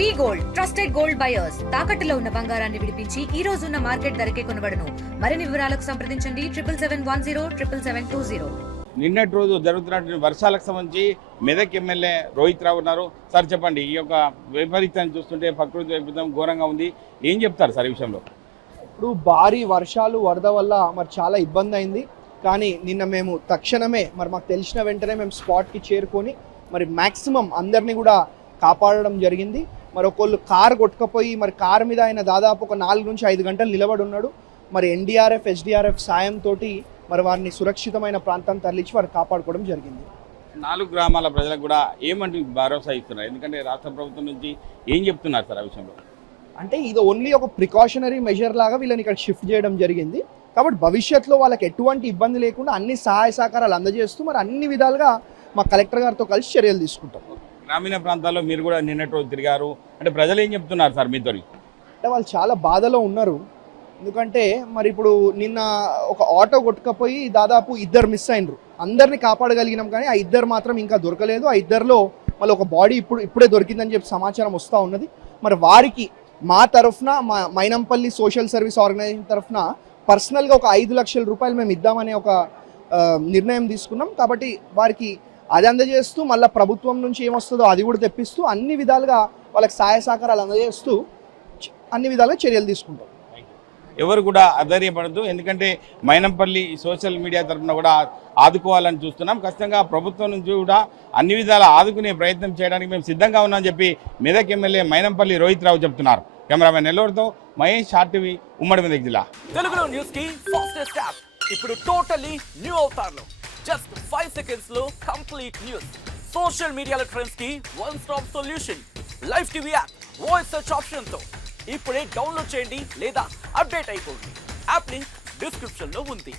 వి gold trusted gold buyers తాకట్టులో ఉన్న బంగారాన్ని విడిపించి ఈ రోజు ఉన్న మార్కెట్ ధరకే కొనబడును. మరిన్ని వివరాలకు సంప్రదించండి 7710772020. నిన్నటి రోజు జరుగుతున్నటువంటి వర్షాలకు సంబంధించి మెదక్ ఎమ్మెల్యే రోహిత్ రావు ఉన్నారు. సార్ చెప్పండి, ఈ యొక్క వైపరీత్యాన్ని చూస్తుంటే ప్రకృతి వైపరీత్యం ఘోరంగా ఉంది, ఏం చెప్తారు సార్ ఈ విషయంలో? ఇప్పుడు భారీ వర్షాలు వరద వల్ల మరి చాలా ఇబ్బంది అయింది. కానీ నిన్న మేము తక్షణమే మాకు తెలిసిన వెంటనే మేము స్పాట్కి చేరుకొని మరి మ్యాక్సిమం అందరినీ కూడా కాపాడడం జరిగింది. మరి ఒకళ్ళు కారు కొట్టుకపోయి మరి కారు మీద ఆయన దాదాపు ఒక 4 నుంచి 5 గంటలు నిలబడి ఉన్నాడు. మరి ఎన్డీఆర్ఎఫ్ ఎస్డీఆర్ఎఫ్ సాయంతో మరి వారిని సురక్షితమైన ప్రాంతాన్ని తరలించి వారిని కాపాడుకోవడం జరిగింది. 4 గ్రామాల ప్రజలకు కూడా ఏమంటూ భరోసా ఇస్తున్నారు? ఎందుకంటే రాష్ట్ర ప్రభుత్వం నుంచి ఏం చెప్తున్నారు సార్ ఆ విషయంలో? అంటే ఇది ఓన్లీ ఒక ప్రికాషనరీ మెజర్ లాగా వీళ్ళని ఇక్కడ షిఫ్ట్ చేయడం జరిగింది. కాబట్టి భవిష్యత్తులో వాళ్ళకి ఎటువంటి ఇబ్బంది లేకుండా అన్ని సహాయ సహకారాలు అందజేస్తూ మరి అన్ని విధాలుగా మా కలెక్టర్ గారితో కలిసి చర్యలు తీసుకుంటాం. గ్రామీణ ప్రాంతాల్లో మీరు కూడా నిన్నటి రోజు తిరిగారు, అంటే ప్రజలు ఏం చెప్తున్నారు సార్ మీతో? అంటే వాళ్ళు చాలా బాధలో ఉన్నారు. ఎందుకంటే మరి ఇప్పుడు నిన్న ఒక ఆటో కొట్టుకపోయి దాదాపు 2 మిస్ అయినరు. అందరినీ కాపాడగలిగినాం కానీ ఆ 2 మాత్రం ఇంకా దొరకలేదు. ఆ 2లో మళ్ళీ ఒక బాడీ ఇప్పుడే దొరికిందని చెప్పి సమాచారం వస్తూ ఉన్నది. మరి వారికి మా తరఫున మా మైనంపల్లి సోషల్ సర్వీస్ ఆర్గనైజేషన్ తరఫున పర్సనల్గా ఒక 5 లక్షల రూపాయలు మేము ఇద్దామనే ఒక నిర్ణయం తీసుకున్నాం. కాబట్టి వారికి అది అందజేస్తూ మళ్ళీ ప్రభుత్వం నుంచి ఏమొస్తుందో అది కూడా తెప్పిస్తూ అన్ని విధాలుగా వాళ్ళకి సహాయ సహకారాలు అందజేస్తూ అన్ని విధాలుగా చర్యలు తీసుకుంటాం. ఎవరు కూడా అధైర్యపడద్దు, ఎందుకంటే మైనంపల్లి సోషల్ మీడియా తరఫున కూడా ఆదుకోవాలని చూస్తున్నాం. ఖచ్చితంగా ప్రభుత్వం నుంచి కూడా అన్ని విధాలా ఆదుకునే ప్రయత్నం చేయడానికి మేము సిద్ధంగా ఉన్నామని చెప్పి మెదక్ ఎమ్మెల్యే మైనంపల్లి రోహిత్ రావు చెప్తున్నారు. కెమెరామెన్ నెల్లూరుతో మహేష్, ఆర్టీవీ, ఉమ్మడి మెదక్ జిల్లా. తెలుగులో న్యూస్ కి ఫాస్టెస్ట్ యాప్ ఇప్పుడు టోటల్లీ న్యూ అవతార్లో జస్ట్ 5 seconds లో కంప్లీట్ న్యూస్. సోషల్ మీడియాలో ట్రెండ్స్ కి one stop solution. Live TV app voice search option తో ఇప్పుడే డౌన్లోడ్ చేయండి లేదా అప్డేట్ అయిపోండి. యాప్ లింక్ డిస్క్రిప్షన్ లో ఉంది.